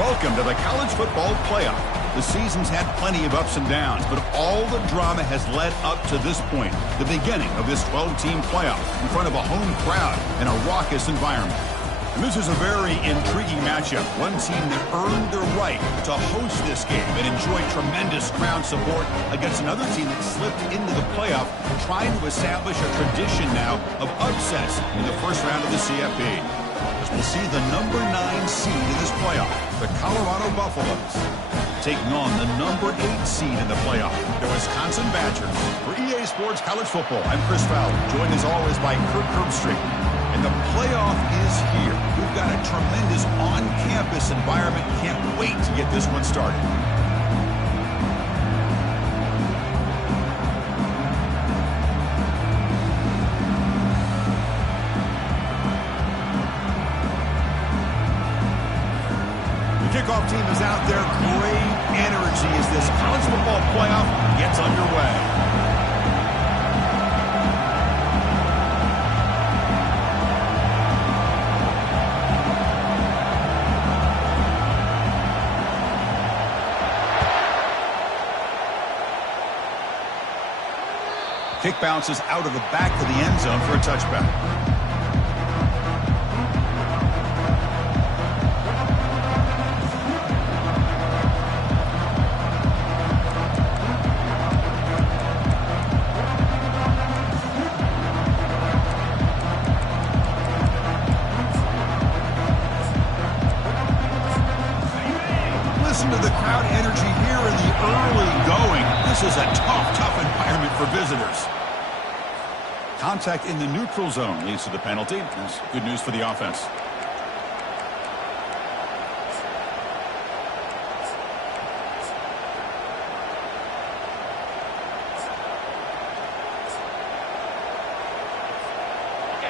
Welcome to the college football playoff. The season's had plenty of ups and downs, but all the drama has led up to this point, the beginning of this 12-team playoff in front of a home crowd in a raucous environment. And this is a very intriguing matchup. One team that earned the right to host this game and enjoy tremendous crowd support against another team that slipped into the playoff, trying to establish a tradition now of upsets in the first round of the CFP. We'll see the number 9 seed in this playoff, the Colorado Buffaloes, taking on the number 8 seed in the playoff, the Wisconsin Badgers. For EA Sports College Football, I'm Chris Fowler, joined as always by Kirk Herbstreit. And the playoff is here. We've got a tremendous on-campus environment. Can't wait to get this one started. The kickoff team is out there. Great energy as this college football playoff gets underway. Kick bounces out of the back of the end zone for a touchback. Listen to the crowd energy here in the early going. This is a tough environment for visitors. Contact in the neutral zone leads to the penalty. That's good news for the offense.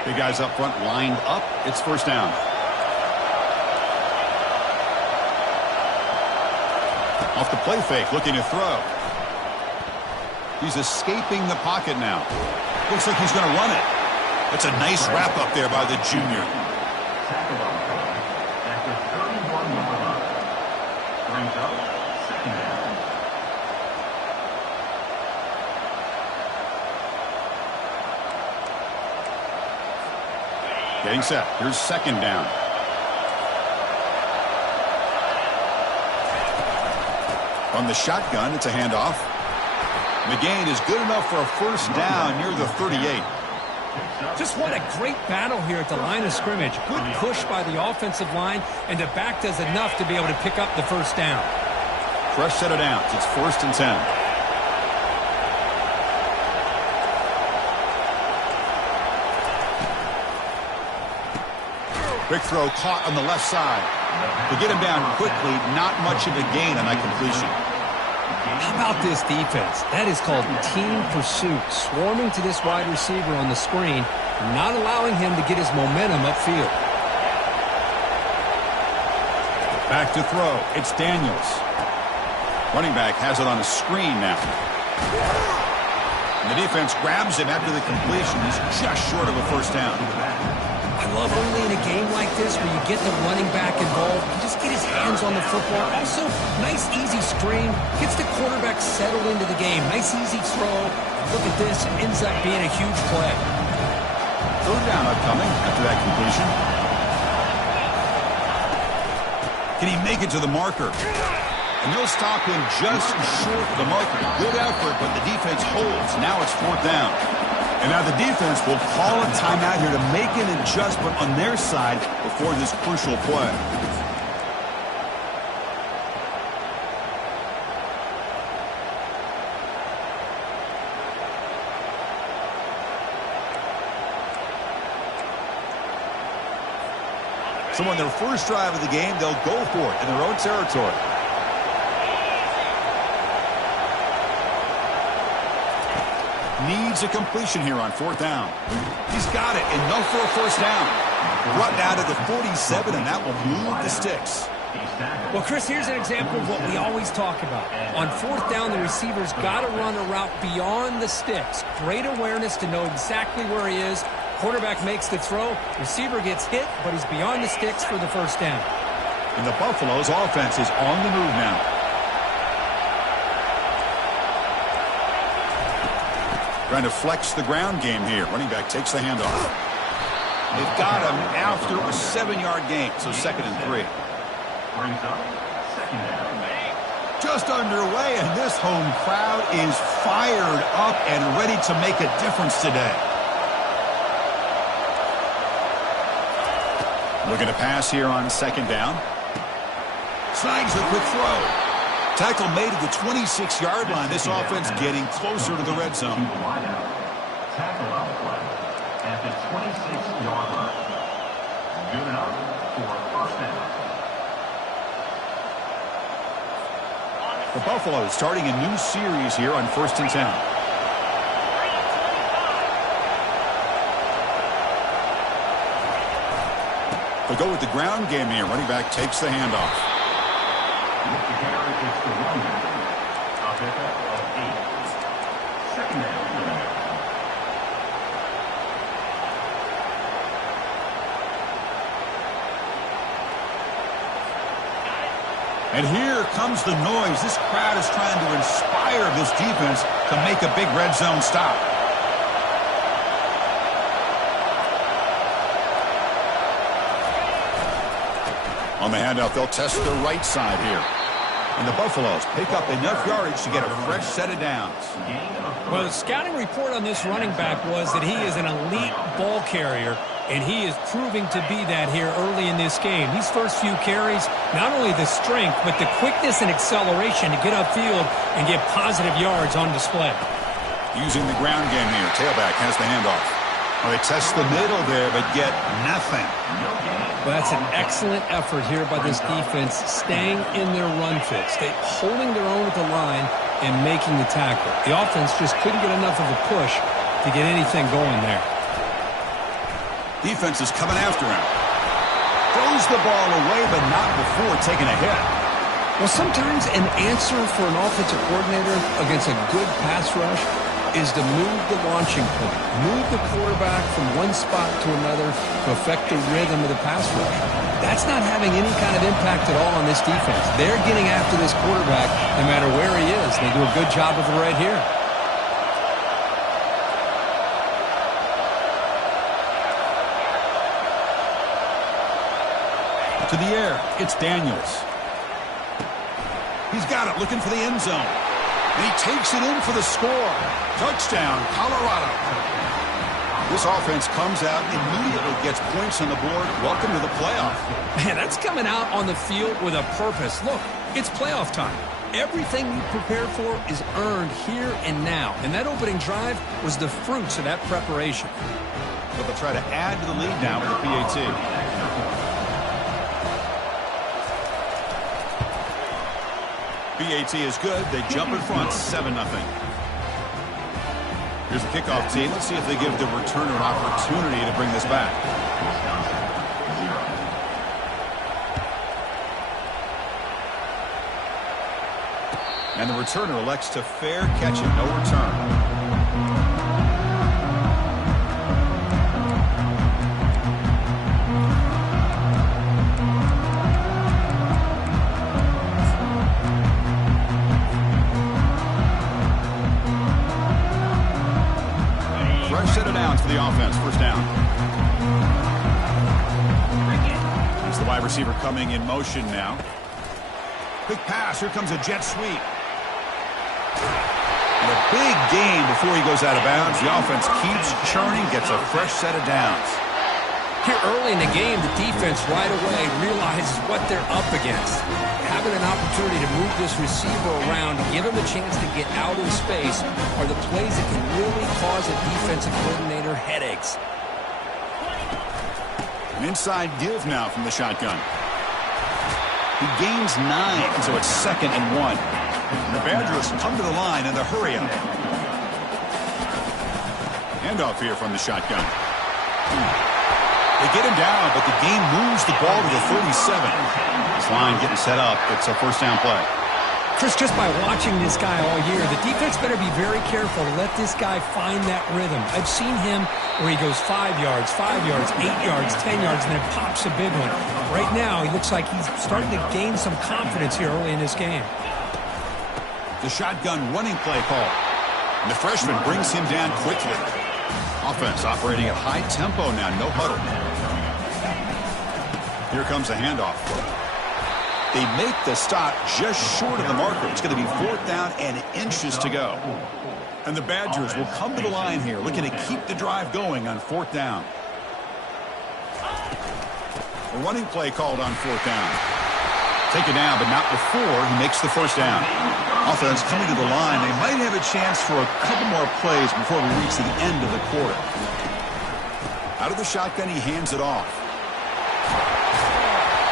Big guys up front lined up. It's first down. Off the play fake, looking to throw. He's escaping the pocket now. Looks like he's going to run it. That's a nice wrap up there by the junior. Getting set. Here's second down. From the shotgun, it's a handoff. McGain is good enough for a first down near the 38. Just what a great battle here at the line of scrimmage. Good push by the offensive line, and the back does enough to be able to pick up the first down. Fresh set of downs. It's first and 10. Quick throw caught on the left side. To get him down quickly, not much of a gain on that completion. How about this defense? That is called team pursuit. Swarming to this wide receiver on the screen, not allowing him to get his momentum upfield. Back to throw. It's Daniels. Running back has it on a screen now. And the defense grabs him after the completion. He's just short of a first down. I love early in a game like this where you get the running back involved. You just get his hands on the football. Also, nice easy screen. Gets the quarterback settled into the game. Nice easy throw. Look at this. It ends up being a huge play. Third down upcoming after that completion. Can he make it to the marker? And they'll stop him just short of the marker. Good effort, but the defense holds. Now it's fourth down. And now the defense will call a timeout here to make an adjustment on their side before this crucial play. So on their first drive of the game, they'll go for it in their own territory. Needs a completion here on fourth down. He's got it. Enough for a first down. Brought down to the 47, and that will move the sticks. Well, Chris, here's an example of what we always talk about. On fourth down, the receiver's got to run a route beyond the sticks. Great awareness to know exactly where he is. Quarterback makes the throw. Receiver gets hit, but he's beyond the sticks for the first down. And the Buffalo's offense is on the move now. Trying to flex the ground game here. Running back takes the handoff. They've got him after a 7-yard gain, so 2nd and 3. Brings up 2nd down. Just underway, and this home crowd is fired up and ready to make a difference today. Looking to pass here on 2nd down. Snags a quick throw. Tackle made at the 26-yard line. This offense getting closer to the red zone. Tackle out play at the 26-yard line. Good enough for 1st down. The Buffaloes starting a new series here on 1st and 10. They go with the ground game here. Running back takes the handoff. With the carry, it's the running back. A pickup of 8. 2nd down. And here comes the noise. This crowd is trying to inspire this defense to make a big red zone stop. On the handoff, they'll test the right side here. And the Buffaloes pick up enough yardage to get a fresh set of downs. Well, the scouting report on this running back was that he is an elite ball carrier, and he is proving to be that here early in this game. These first few carries, not only the strength, but the quickness and acceleration to get upfield and get positive yards on display. Using the ground game here, tailback has the handoff. Well, they test the middle there, but get nothing. Well, that's an excellent effort here by this defense, staying in their run fits. They holding their own at the line and making the tackle. The offense just couldn't get enough of a push to get anything going there. Defense is coming after him. Throws the ball away, but not before taking a hit. Well, sometimes an answer for an offensive coordinator against a good pass rush is to move the launching point, move the quarterback from one spot to another to affect the rhythm of the pass rush. That's not having any kind of impact at all on this defense. They're getting after this quarterback no matter where he is. They do a good job of it right here. To the air, it's Daniels. He's got it, looking for the end zone. And he takes it in for the score. Touchdown, Colorado. This offense comes out, immediately gets points on the board. Welcome to the playoff. Man, that's coming out on the field with a purpose. Look, it's playoff time. Everything you prepare for is earned here and now. And that opening drive was the fruits of that preparation. But they'll try to add to the lead now with the PAT. PAT is good. They jump in front, 7-0. Here's the kickoff team. Let's see if they give the returner an opportunity to bring this back. And the returner elects to fair catch it. No return. Set of downs for the offense. 1st down. Here's the wide receiver coming in motion now. Quick pass. Here comes a jet sweep. And a big gain before he goes out of bounds. The offense keeps churning, gets a fresh set of downs. Here early in the game, the defense right away realizes what they're up against. Having an opportunity to move this receiver around to give him a chance to get out in space are the plays that can really cause a defensive coordinator headaches. An inside give now from the shotgun. He gains 9, so it's 2nd and 1. And the Badgers come to the line in the hurry up. Handoff here from the shotgun. They get him down, but the game moves the ball to the 37. This line getting set up. It's a 1st down play. Chris, just by watching this guy all year, the defense better be very careful to let this guy find that rhythm. I've seen him where he goes 5 yards, 8 yards, 10 yards, and then pops a big one. Right now, he looks like he's starting to gain some confidence here early in this game. The shotgun running play call. And the freshman brings him down quickly. Offense operating at high tempo now, no huddle. Here comes a handoff. They make the stop just short of the marker. It's going to be 4th down and inches to go. And the Badgers will come to the line here, looking to keep the drive going on 4th down. A running play called on 4th down. Taken down, but not before he makes the first down. Offense coming to the line. They might have a chance for a couple more plays before we reach the end of the quarter. Out of the shotgun, he hands it off.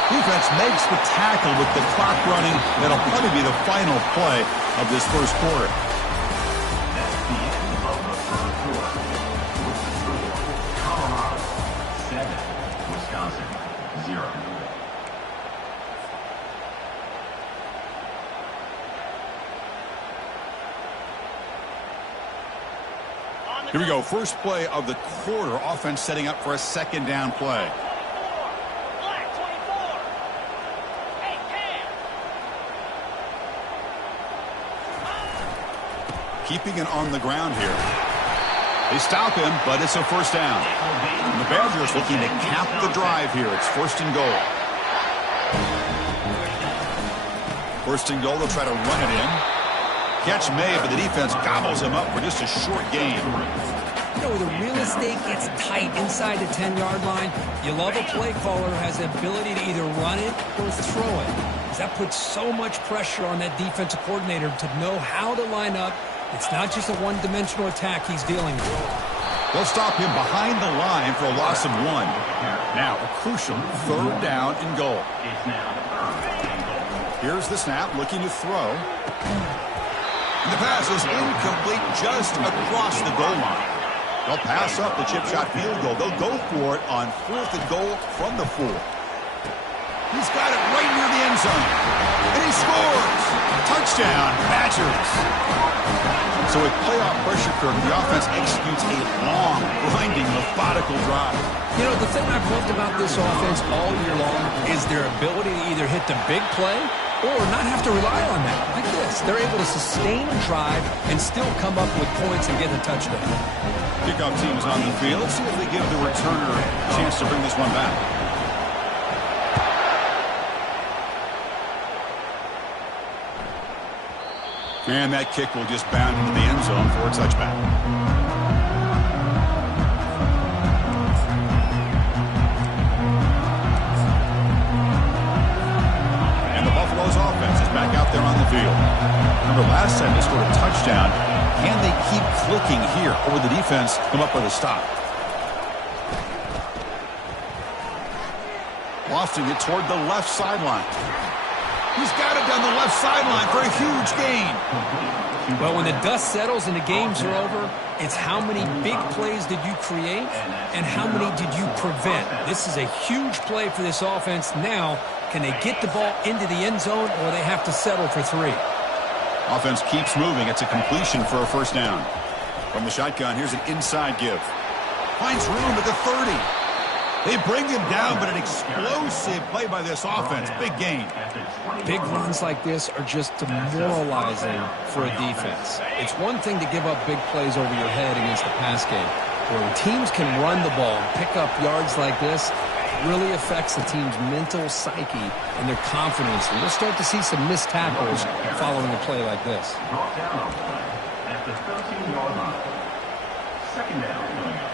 Defense makes the tackle with the clock running. That'll probably be the final play of this first quarter. That's the end of the third quarter. With the score, Colorado 7, Wisconsin 0. Here we go. First play of the quarter. Offense setting up for a second down play. Keeping it on the ground here. They stop him, but it's a first down. And the Badgers looking to cap the drive here. It's 1st and goal. 1st and goal, they'll try to run it in. Catch made, but the defense gobbles him up for just a short gain. You know, the real estate gets tight inside the 10-yard line. You love a play caller who has the ability to either run it or throw it. That puts so much pressure on that defensive coordinator to know how to line up. It's not just a one-dimensional attack he's dealing with. They'll stop him behind the line for a loss of 1. Now a crucial 3rd down and goal. Here's the snap, looking to throw. And the pass is incomplete just across the goal line. They'll pass up the chip shot field goal. They'll go for it on 4th and goal from the 4. He's got it right near the end zone. And he scores! Touchdown, Badgers! So with playoff pressure curve, the offense executes a long, grinding, methodical drive. You know, the thing I've loved about this offense all year long is their ability to either hit the big play or not have to rely on that. Like this, they're able to sustain a drive and still come up with points and get a touchdown. Kickoff team is on the field. Let's see if they give the returner a chance to bring this one back. And that kick will just bound into the end zone for a touchback. And the Buffalo's offense is back out there on the field. Remember, last time they scored a touchdown. Can they keep clicking here, or will the defense come up with a stop? Lofting it toward the left sideline. He's got it down the left sideline for a huge gain. Well, when the dust settles and the games are over, it's how many big plays did you create and how many did you prevent. This is a huge play for this offense. Now, can they get the ball into the end zone or they have to settle for 3? Offense keeps moving. It's a completion for a first down. From the shotgun, here's an inside give. Finds room at the 30. They bring him down, but an explosive play by this offense. Big gain. Big runs like this are just demoralizing for a defense. It's one thing to give up big plays over your head against the pass game. When teams can run the ball and pick up yards like this, it really affects the team's mental psyche and their confidence. And we'll start to see some missed tackles following a play like this. Brought down on play at the 13-yard line. Second down coming up.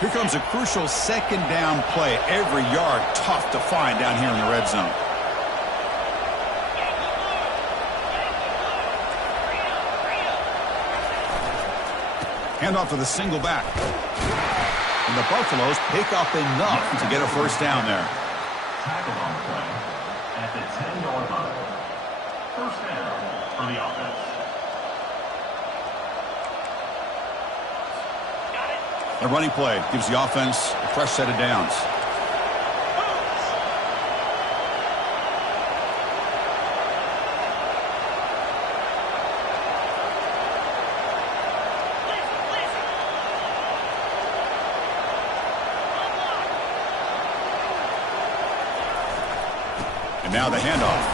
Here comes a crucial second down play. Every yard tough to find down here in the red zone. Handoff to the single back. And the Buffaloes pick up enough to get a first down there. Tackle on play at the 10-yard line. First down for the offense. A running play gives the offense a fresh set of downs. And now the handoff.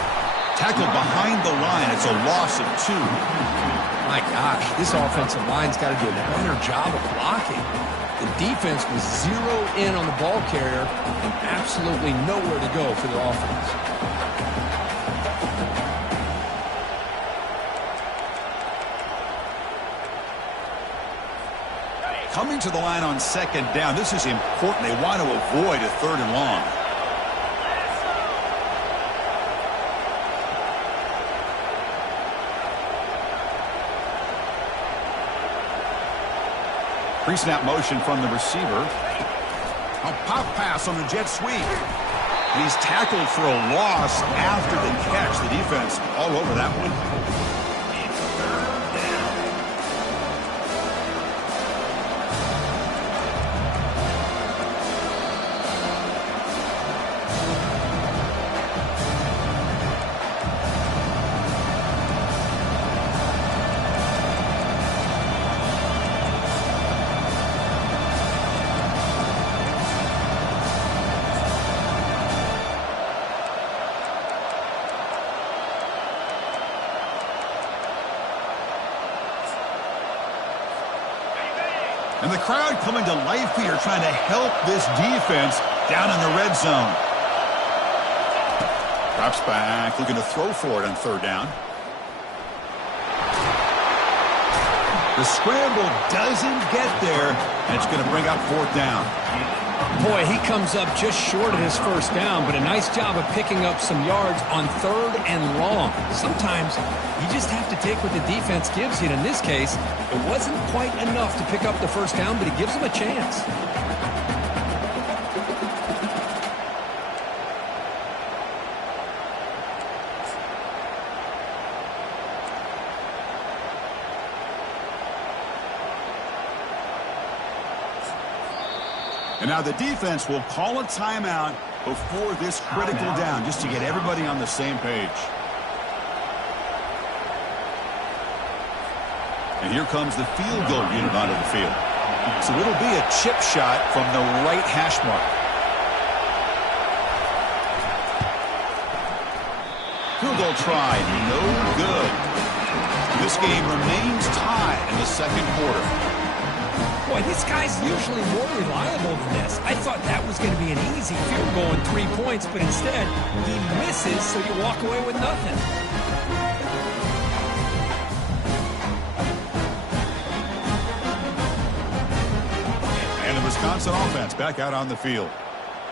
Tackled behind the line. It's a loss of 2. My gosh, this offensive line's got to do a better job of blocking. The defense was zeroed in on the ball carrier and absolutely nowhere to go for the offense. Coming to the line on 2nd down. This is important. They want to avoid a 3rd and long. Pre-snap motion from the receiver. A pop pass on the jet sweep. And he's tackled for a loss after the catch. The defense all over that one. And the crowd coming to life here, trying to help this defense down in the red zone. Drops back, looking to throw for it on 3rd down. The scramble doesn't get there, and it's going to bring up 4th down. Boy, he comes up just short of his 1st down, but a nice job of picking up some yards on 3rd and long. Sometimes you just have to take what the defense gives you. And in this case, it wasn't quite enough to pick up the 1st down, but it gives them a chance. And now the defense will call a timeout before this critical down, just to get everybody on the same page. And here comes the field goal unit onto the field. So it'll be a chip shot from the right hash mark. Field goal try, no good. This game remains tied in the 2nd quarter. Boy, this guy's usually more reliable than this. I thought that was going to be an easy field goal and 3 points, but instead, he misses, so you walk away with nothing. And the Wisconsin offense back out on the field.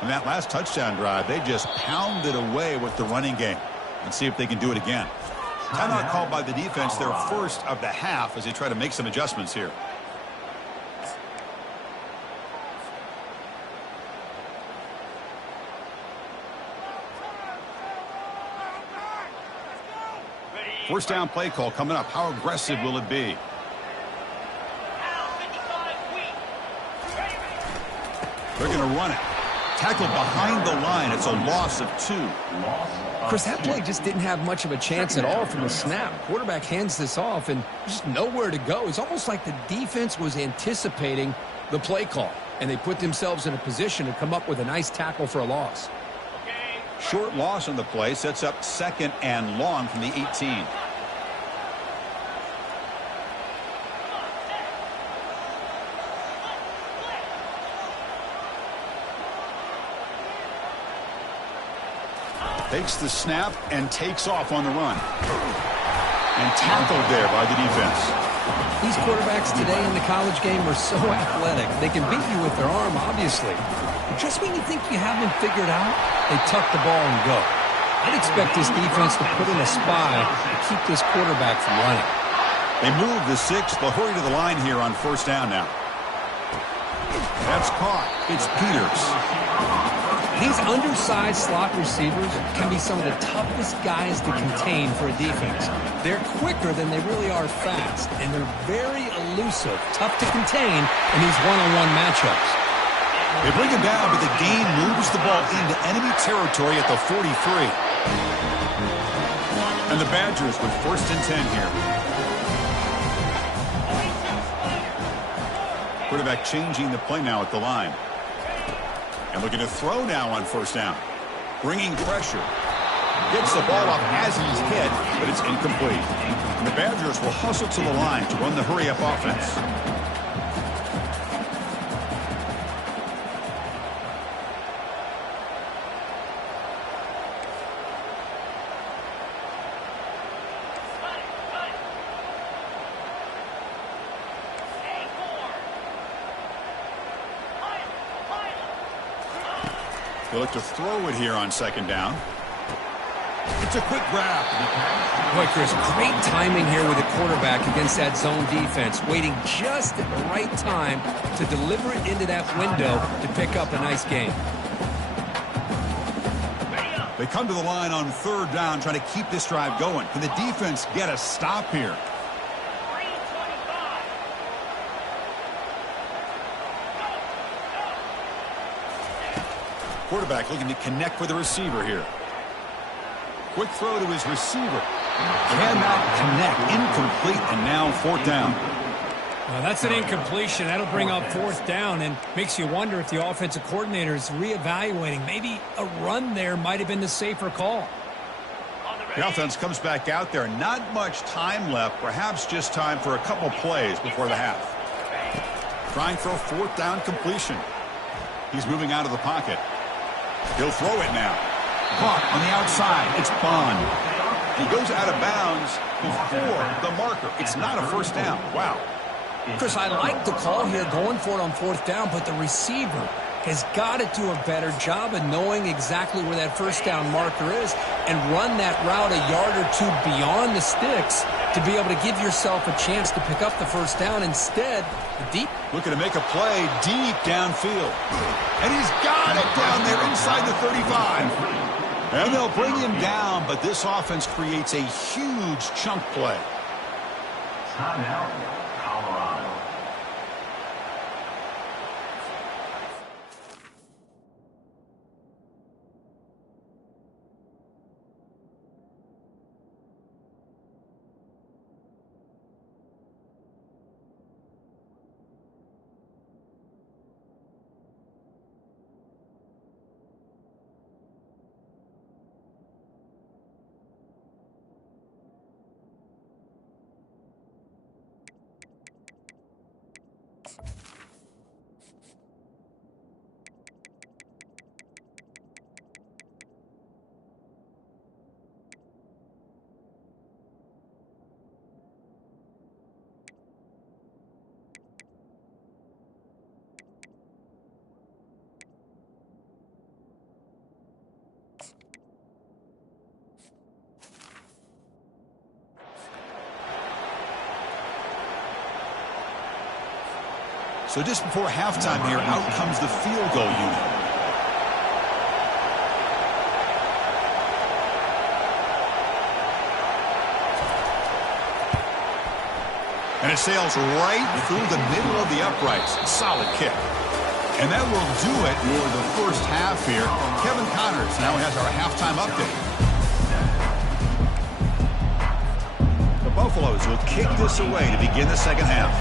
On that last touchdown drive, they just pounded away with the running game. Let's see if they can do it again. Timeout called by the defense, their 1st of the half, as they try to make some adjustments here. First down play call coming up. How aggressive will it be? They're going to run it. Tackled behind the line. It's a loss of 2. Chris, that play just didn't have much of a chance at all from the snap. Quarterback hands this off and just nowhere to go. It's almost like the defense was anticipating the play call, and they put themselves in a position to come up with a nice tackle for a loss. Short loss on the play sets up 2nd and long from the 18. Takes the snap and takes off on the run. And tackled there by the defense. These quarterbacks today in the college game are so athletic. They can beat you with their arm, obviously. But just when you think you have them figured out, they tuck the ball and go. I'd expect this defense to put in a spy to keep this quarterback from running. They move the 6. They'll hurry to the line here on 1st down now. That's caught. It's Peters. These undersized slot receivers can be some of the toughest guys to contain for a defense. They're quicker than they really are fast, and they're very elusive, tough to contain in these one-on-one matchups. They bring him down, but the gain moves the ball into enemy territory at the 43. And the Badgers with 1st and 10 here. Quarterback changing the play now at the line. And looking to throw now on 1st down. Bringing pressure. Gets the ball up as he's hit, but it's incomplete. And the Badgers will hustle to the line to run the hurry-up offense. They look to throw it here on second down. It's a quick grab. Boy, Chris, great timing here with the quarterback against that zone defense, waiting just at the right time to deliver it into that window to pick up a nice gain. They come to the line on third down, trying to keep this drive going. Can the defense get a stop here? Quarterback looking to connect with the receiver here. Quick throw to his receiver. Cannot connect. Incomplete, and now fourth down. Well, that's an incompletion. That'll bring up fourth down and makes you wonder if the offensive coordinator is reevaluating. Maybe a run there might have been the safer call. The offense comes back out there. Not much time left. Perhaps just time for a couple plays before the half. Trying for a fourth down completion. He's moving out of the pocket. He'll throw it now. Caught on the outside. It's Bond. He goes out of bounds before the marker. It's not a first down. Wow. Chris, I like the call here, going for it on fourth down, but the receiver has got to do a better job of knowing exactly where that first down marker is and run that route a yard or two beyond the sticks to be able to give yourself a chance to pick up the first down. Instead, deep. Looking to make a play deep downfield. And he's got it down there inside the 35. And they'll bring him down, but this offense creates a huge chunk play. Timeout, Colorado. So just before halftime here, out comes the field goal unit. And it sails right through the middle of the uprights. Solid kick. And that will do it for the first half here. Kevin Connors now has our halftime update. The Buffaloes will kick this away to begin the second half.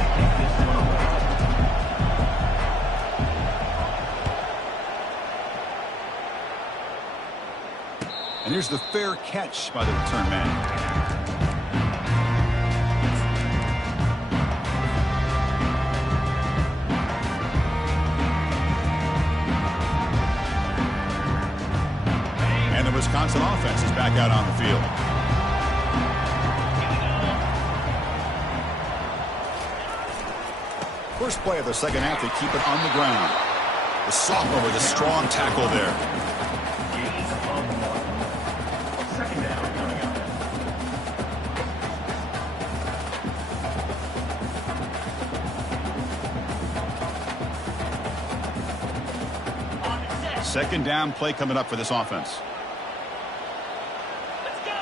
And here's the fair catch by the return man. And the Wisconsin offense is back out on the field. First play of the second half, they keep it on the ground. The sophomore with a strong tackle there. Second down play coming up for this offense. Let's go.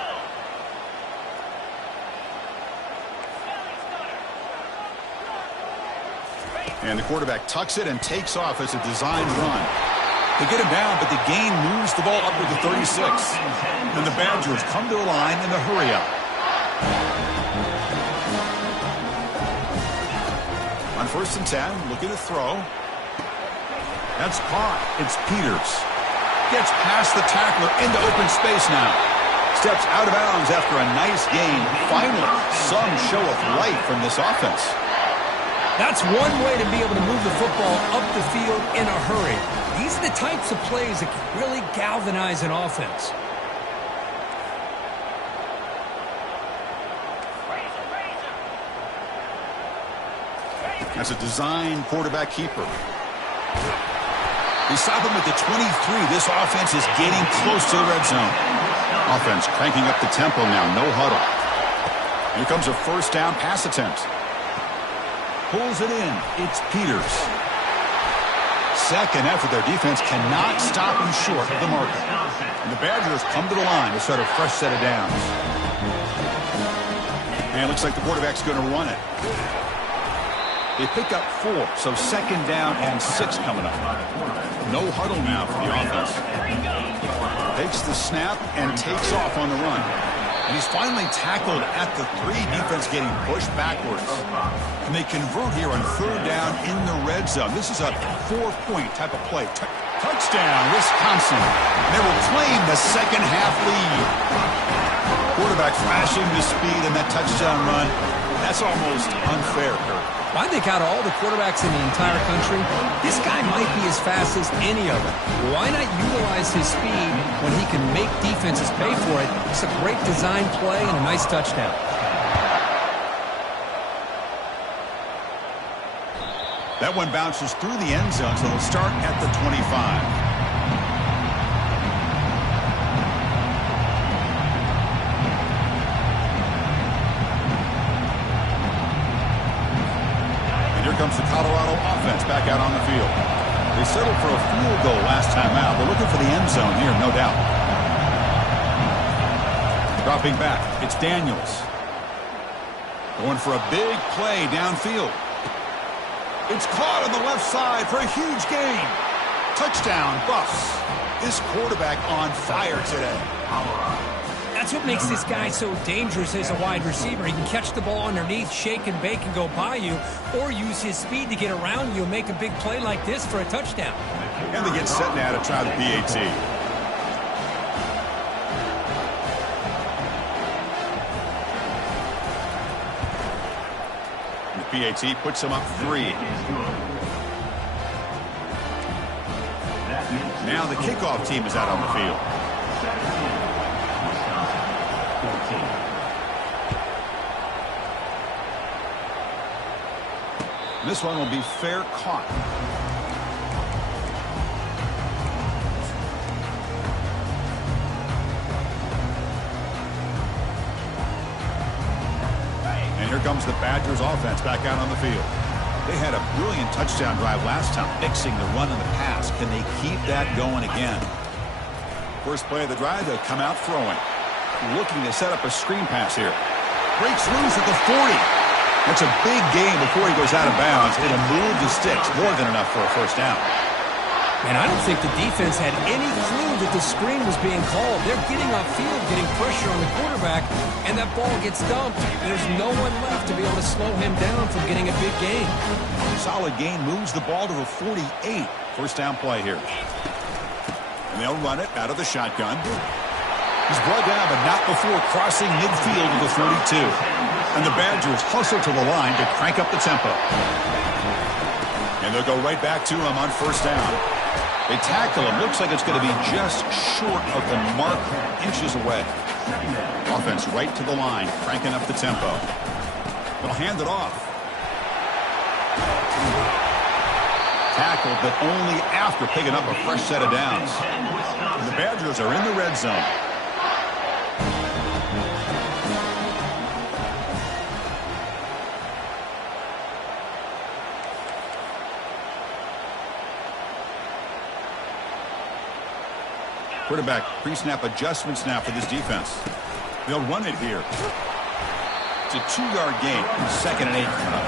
And the quarterback tucks it and takes off as a designed run. They get him down, but the gain moves the ball up to the 36. And the Badgers come to the line in the hurry-up. On 1st and 10, looking to throw. That's caught. It's Peters. Gets past the tackler into open space now. Steps out of bounds after a nice gain. Finally, some show of life from this offense. That's one way to be able to move the football up the field in a hurry. These are the types of plays that can really galvanize an offense. That's a design quarterback keeper. They stop him at the 23. This offense is getting close to the red zone. Offense cranking up the tempo now. No huddle. Here comes a first down pass attempt. Pulls it in. It's Peters. Second effort. Their defense cannot stop him short of the marker. And the Badgers come to the line to start a fresh set of downs. And it looks like the quarterback's going to run it. They pick up 4, so second down and 6 coming up. No huddle now for the offense. Takes the snap and takes off on the run. And he's finally tackled at the 3. Defense getting pushed backwards. And they convert here on third down in the red zone. This is a 4-point type of play. Touchdown, Wisconsin. They will claim the second half lead. Quarterback flashing the speed in that touchdown run. That's almost unfair, Kurt. I think out of all the quarterbacks in the entire country, this guy might be as fast as any of them. Why not utilize his speed when he can make defenses pay for it? It's a great design play and a nice touchdown. That one bounces through the end zone, so they'll start at the 25. Here comes the Colorado offense back out on the field. They settled for a field goal last time out. They're looking for the end zone here, no doubt. Dropping back, it's Daniels. Going for a big play downfield. It's caught on the left side for a huge gain. Touchdown, Buffs. This quarterback on fire today. That's what makes this guy so dangerous as a wide receiver. He can catch the ball underneath, shake and bake and go by you, or use his speed to get around you and make a big play like this for a touchdown. And they get set now to try the PAT. The PAT puts him up 3. Now the kickoff team is out on the field. This one will be fair caught. And here comes the Badgers offense back out on the field. They had a brilliant touchdown drive last time, mixing the run and the pass. Can they keep that going again? First play of the drive, they'll come out throwing. Looking to set up a screen pass here. Breaks loose at the 40. That's a big gain before he goes out of bounds. It'll move the sticks, more than enough for a first down. And I don't think the defense had any clue that the screen was being called. They're getting upfield, getting pressure on the quarterback, and that ball gets dumped. There's no one left to be able to slow him down from getting a big gain. Solid gain moves the ball to the 48. First down play here. And they'll run it out of the shotgun. He's brought down, but not before crossing midfield to the 42. And the Badgers hustle to the line to crank up the tempo. And they'll go right back to him on first down. They tackle him. Looks like it's going to be just short of the mark, inches away. Offense right to the line, cranking up the tempo. They'll hand it off. Tackled, but only after picking up a fresh set of downs. And the Badgers are in the red zone. Quarterback pre-snap adjustments now for this defense. They'll run it here. It's a 2-yard gain. 2nd and 8 coming up.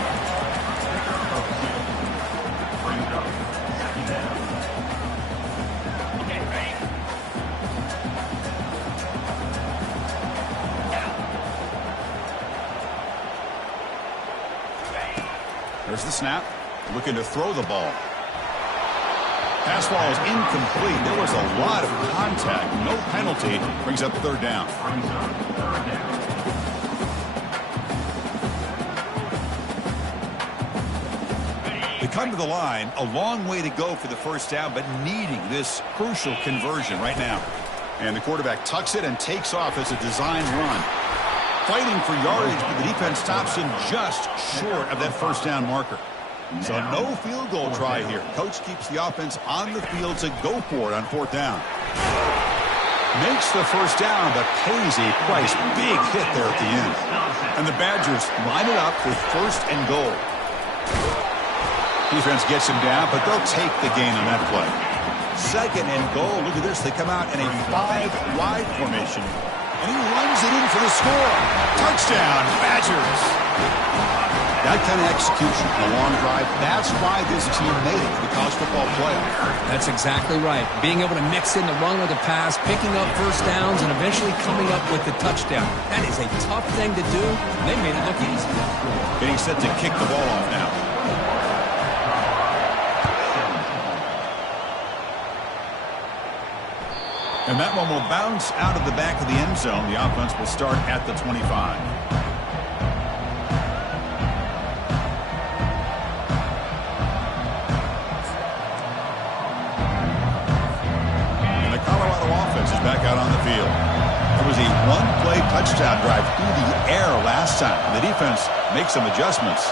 There's the snap. Looking to throw the ball. Pass ball is incomplete. There was a lot of contact. No penalty. Brings up third down. They come to the line. A long way to go for the first down, but needing this crucial conversion right now. And the quarterback tucks it and takes off as a design run. Fighting for yardage, but the defense stops him just short of that first down marker. So no field goal try here. Coach keeps the offense on the field to go for it on fourth down. Makes the first down, but pays a price. Big hit there at the end. And the Badgers line it up with first and goal. Defense gets him down, but they'll take the gain on that play. Second and goal. Look at this. They come out in a 5-wide formation. And he runs it in for the score. Touchdown, Badgers. That kind of execution, a long drive, that's why this team made it to the college football playoff. That's exactly right. Being able to mix in the run with the pass, picking up first downs, and eventually coming up with the touchdown. That is a tough thing to do. They made it look easy. Getting set to kick the ball off now. And that one will bounce out of the back of the end zone. The offense will start at the 25. And the Colorado offense is back out on the field. There was a one-play touchdown drive through the air last time. The defense makes some adjustments.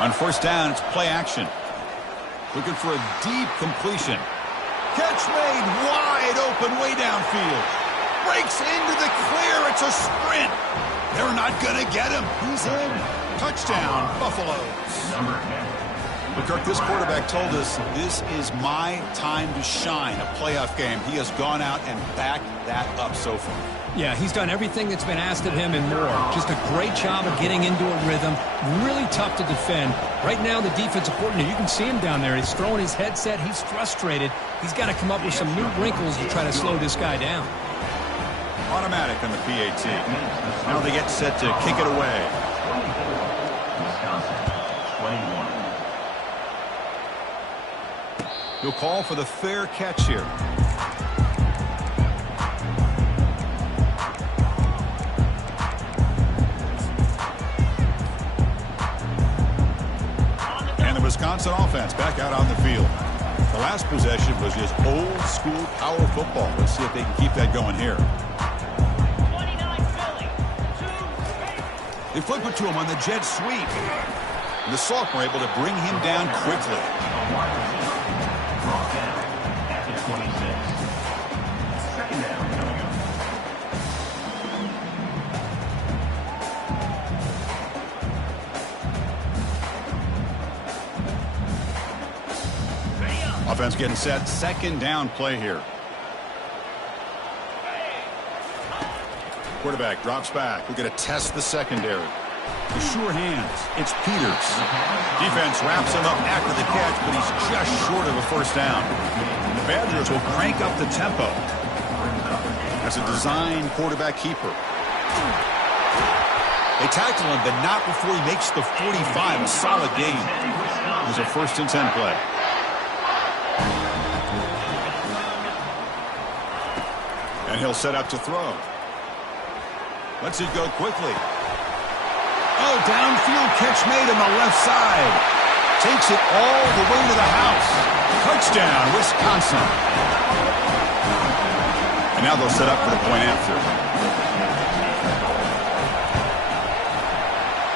On first down, it's play action. Looking for a deep completion. Catch made wide open way downfield. Breaks into the clear. It's a sprint. They're not going to get him. He's in. Touchdown, Buffaloes. But Kirk, this quarterback told us this is my time to shine, a playoff game. He has gone out and backed that up so far. Yeah, he's done everything that's been asked of him and more. Just a great job of getting into a rhythm. Really tough to defend. Right now, the defensive coordinator, you can see him down there. He's throwing his headset. He's frustrated. He's got to come up with some new wrinkles to try to slow this guy down. Automatic on the PAT. Now they get set to kick it away. Wisconsin, 21. He'll call for the fair catch here. Wisconsin offense back out on the field. The last possession was just old school power football. Let's see if they can keep that going here. 29 Philly. They flip it to him on the jet sweep. And the sophomore able to bring him down quickly. Brought down at the 26. Second down coming up. Offense getting set. Second down play here. Quarterback drops back. We're going to test the secondary. The sure hands. It's Peters. Defense wraps him up after the catch, but he's just short of a first down. The Badgers will crank up the tempo. That's a design quarterback keeper. They tackle him, but not before he makes the 45. A solid gain. There's a 1st and 10 play. And he'll set up to throw. Lets it go quickly. Oh, downfield catch made on the left side. Takes it all the way to the house. Touchdown, Wisconsin. And now they'll set up for the point after.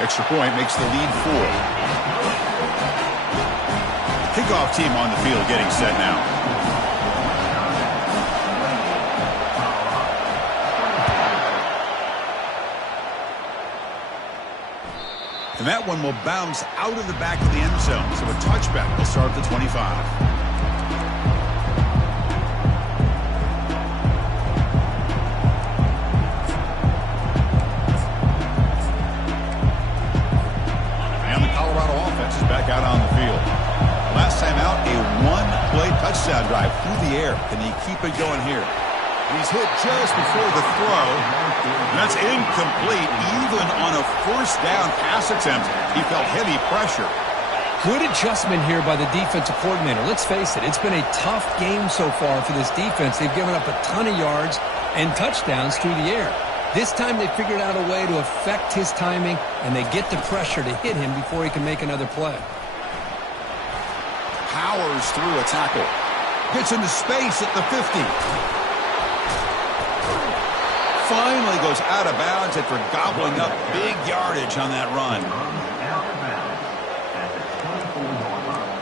Extra point makes the lead 4. Kickoff team on the field getting set now. And that one will bounce out of the back of the end zone. So a touchback will start at the 25. And the Colorado offense is back out on the field. Last time out, a one-play touchdown drive through the air. Can he keep it going here? He's hit just before the throw. That's incomplete. Even on a first down pass attempt, he felt heavy pressure. Good adjustment here by the defensive coordinator. Let's face it, it's been a tough game so far for this defense. They've given up a ton of yards and touchdowns through the air. This time they figured out a way to affect his timing, and they get the pressure to hit him before he can make another play. Powers through a tackle. Gets into space at the 50. Finally goes out of bounds after gobbling up big yardage on that run. Out of bounds at the 24-yard line.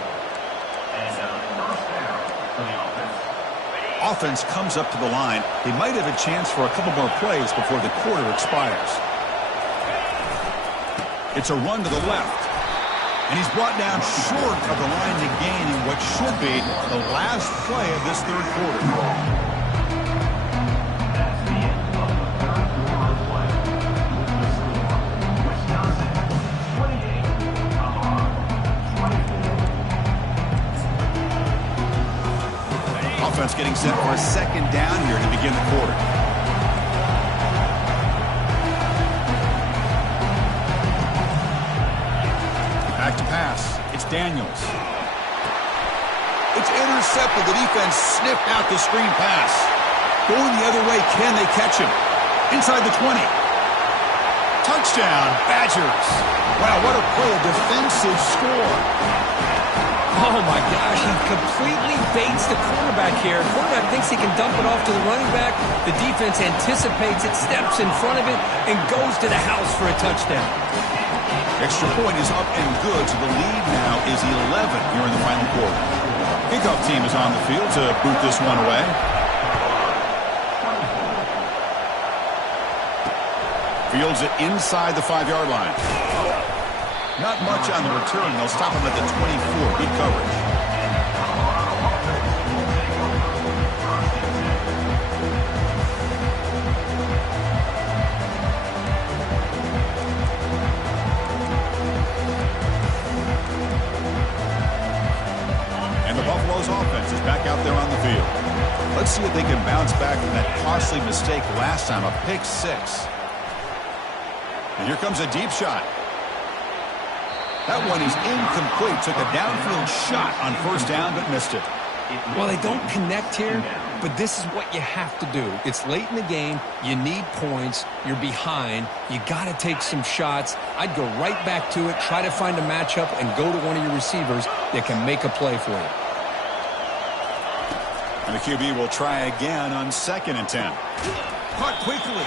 And first down for the offense. Offense comes up to the line. They might have a chance for a couple more plays before the quarter expires. It's a run to the left. And he's brought down short of the line to gain in what should be the last play of this third quarter. That's the end of the third quarter play. With the score, Wisconsin 28, Colorado 24. Offense getting set for a second down here to begin the quarter. Back to pass. It's Daniels. It's intercepted. The defense sniffed out the screen pass. Going the other way. Can they catch him? Inside the 20. Touchdown, Badgers. Wow, what a play. A defensive score. Oh, my gosh, he completely baits the quarterback here. The quarterback thinks he can dump it off to the running back. The defense anticipates it, steps in front of it, and goes to the house for a touchdown. Extra point is up and good, so the lead now is 11 here in the final quarter. Kickoff team is on the field to boot this one away. Fields it inside the 5-yard line. Not much on the return. They'll stop him at the 24. Good coverage. And the Buffalo's offense is back out there on the field. Let's see if they can bounce back from that costly mistake last time, a pick 6. And here comes a deep shot. That one is incomplete. Took a downfield shot on first down, but missed it. Well, they don't connect here, but this is what you have to do. It's late in the game. You need points. You're behind. You got to take some shots. I'd go right back to it, try to find a matchup, and go to one of your receivers that can make a play for you. And the QB will try again on 2nd and 10. Caught quickly.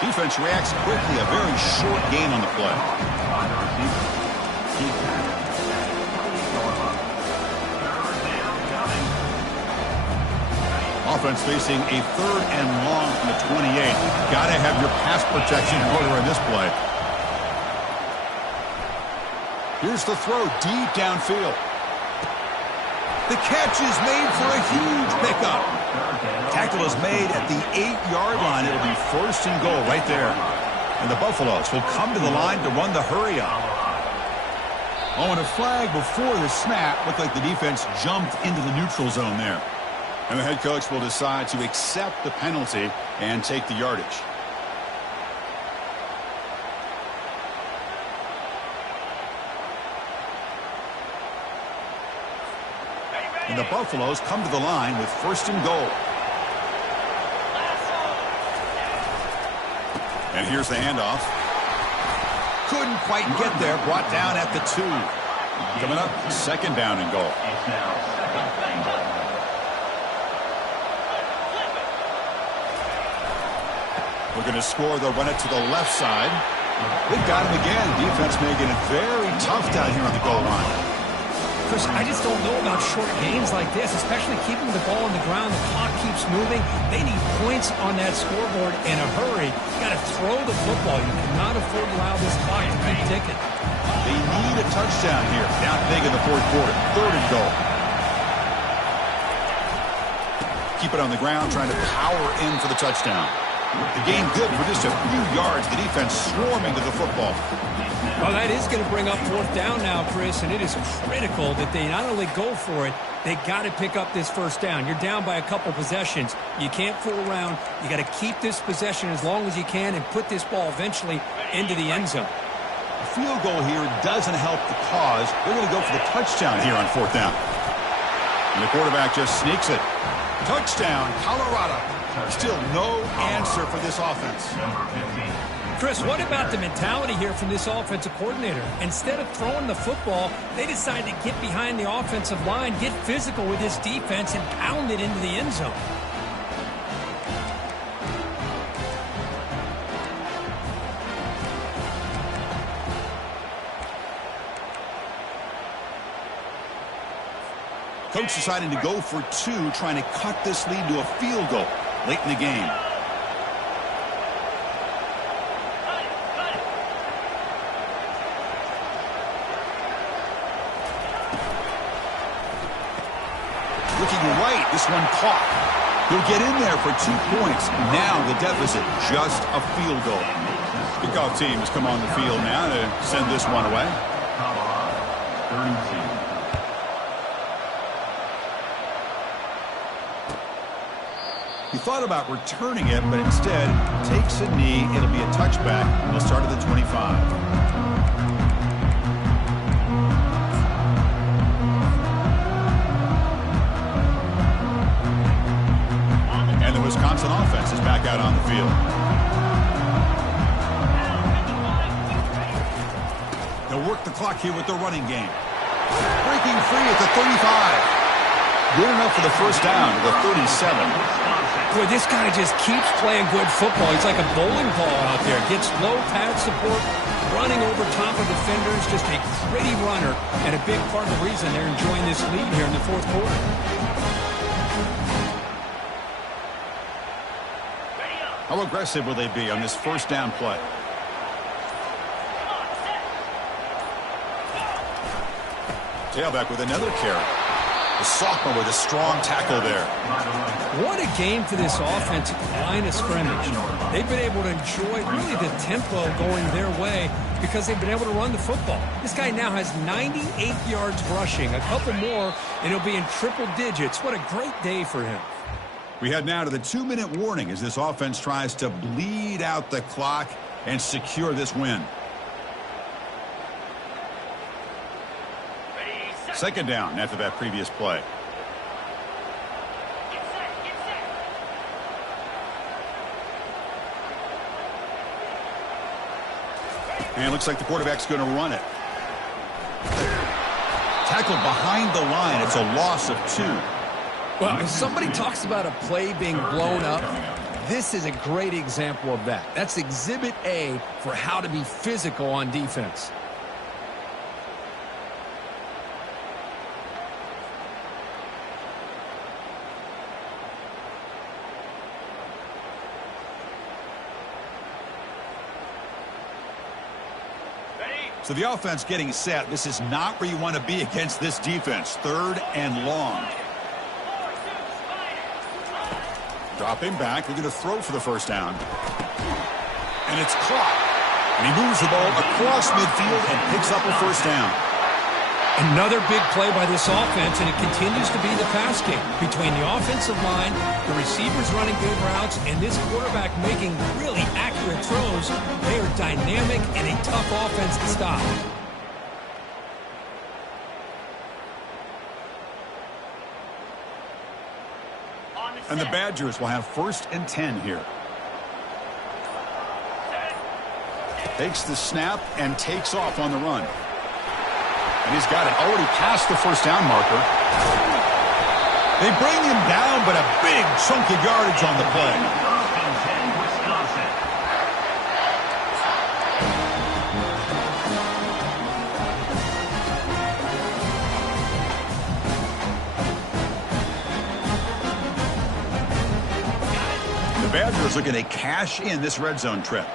Defense reacts quickly. A very short gain on the play. Offense facing a 3rd and long from the 28. Got to have your pass protection in order in this play. Here's the throw deep downfield. The catch is made for a huge pickup. Tackle is made at the 8-yard line. It'll be 1st and goal right there. And the Buffaloes will come to the line to run the hurry up. Oh, and a flag before the snap. Looked like the defense jumped into the neutral zone there. And the head coach will decide to accept the penalty and take the yardage. And the Buffaloes come to the line with 1st and goal. And here's the handoff. Couldn't quite get there. Brought down at the 2. Coming up, 2nd down and goal. It's now 2nd and goal. Looking to score. They'll run it to the left side. They've got him again. Defense making it very tough down here on the goal line. Chris, I just don't know about short gains like this, especially keeping the ball on the ground. The clock keeps moving. They need points on that scoreboard in a hurry. You got to throw the football. You cannot afford to allow this clock to keep ticking. They need a touchdown here. Down big in the 4th quarter. 3rd and goal. Keep it on the ground, trying to power in for the touchdown. The gain good for just a few yards. The defense swarming to the football. Well, that is going to bring up 4th down now, Chris, and it is critical that they not only go for it, they got to pick up this 1st down. You're down by a couple possessions. You can't fool around. You got to keep this possession as long as you can and put this ball eventually into the end zone. field goal here doesn't help the cause. They're going to go for the touchdown here on 4th down. And the quarterback just sneaks it. Touchdown, Colorado. Still no answer for this offense. Chris, what about the mentality here from this offensive coordinator? Instead of throwing the football, they decide to get behind the offensive line, get physical with this defense, and pound it into the end zone. Coach deciding to go for 2, trying to cut this lead to a field goal late in the game. Looking right, this one caught. He'll get in there for 2 points. Now the deficit, just a field goal. Kickoff team has come on the field now to send this one away. Colorado, 32. He thought about returning it, but instead takes a knee. It'll be a touchback. He'll start at the 25. And the Wisconsin offense is back out on the field. They'll work the clock here with the running game. Breaking free at the 35. Good enough for the first down to the 37. Boy, this guy just keeps playing good football. He's like a bowling ball out there. Gets low pad support, running over top of defenders. Just a gritty runner, and a big part of the reason they're enjoying this lead here in the 4th quarter. How aggressive will they be on this first down play? Tailback with another carry. The sophomore with a strong tackle there. What a game for this offensive line of scrimmage. They've been able to enjoy really the tempo going their way because they've been able to run the football. This guy now has 98 yards rushing, a couple more, and he'll be in triple digits. What a great day for him. We head now to the 2-minute warning as this offense tries to bleed out the clock and secure this win. Second down after that previous play. And it looks like the quarterback's going to run it. Tackled behind the line. It's a loss of 2. Well, if somebody talks about a play being blown up, this is a great example of that. That's exhibit A for how to be physical on defense. So the offense getting set. This is not where you want to be against this defense. 3rd and long. Dropping back. They're going to throw for the first down. And it's caught. And he moves the ball across midfield and picks up a first down. Another big play by this offense, and it continues to be the pass game between the offensive line, the receivers running good routes, and this quarterback making really accurate throws. They are dynamic and a tough offense to stop. And the Badgers will have 1st and 10 here. Takes the snap and takes off on the run. And he's got it already past the first down marker. They bring him down, but a big chunk of yardage on the play. The Badgers looking to cash in this red zone trip.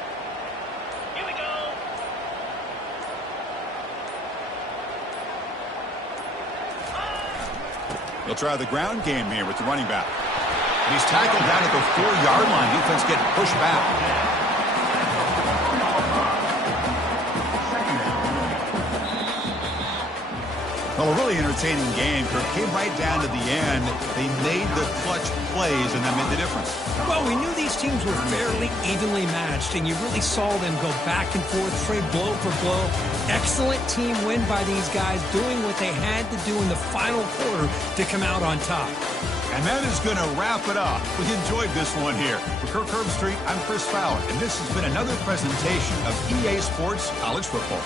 They'll try the ground game here with the running back. And he's tackled down at the 4-yard line. Defense getting pushed back. Well, a really entertaining game. It came right down to the end. They made the clutch plays, and that made the difference. Well, we knew these teams were fairly evenly matched, and you really saw them go back and forth, trade blow for blow. Excellent team win by these guys, doing what they had to do in the final quarter to come out on top. And that is going to wrap it up. We enjoyed this one here. For Kirk Herbstreit, I'm Chris Fowler, and this has been another presentation of EA Sports College Football.